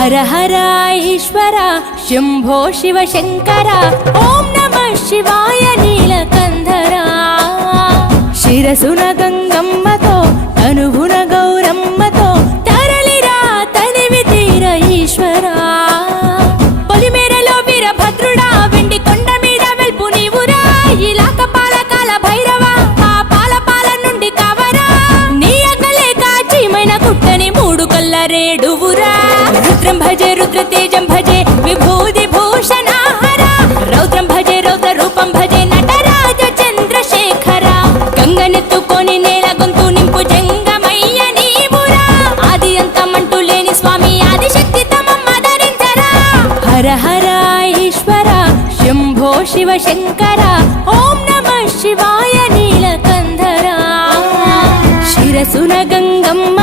హర హర ఈశ్వర శంభో శివ శంకర ఓం నమః శివాయ నీలకంధర శిరసున గంగమ్మతో తనువున గౌరమ్మతో తరలిరా తనివి తీర ఈశ్వరా పొలిమేరలో వీరభద్రుడా వెండి కొండ మీద వెల్పు నీవురా ఇలాక పాలకాల భైరవ ఆ పాల నుండి కవరా నీ అగలే కాచీమైన కుట్టని మూడు కల్ల రేడువురా రుద్రం భజే రుద్ర తేజం భజే విభూతి భూషణాహర రౌద్రం భజే రౌద్ర రూపం భజే నటరాజ చంద్రశేఖర గంగనెత్తుకొని నేల గొంతు నింపు జంగమయ్య నీవురా ఆది అంతమంటూ లేని స్వామి ఆదిశక్తి తమమ్మ ధరించరా హర హర ఈశ్వర శంభో శివ శంకర ఓం నమః శివాయ నీలకంధర శిరసున గంగమ్మ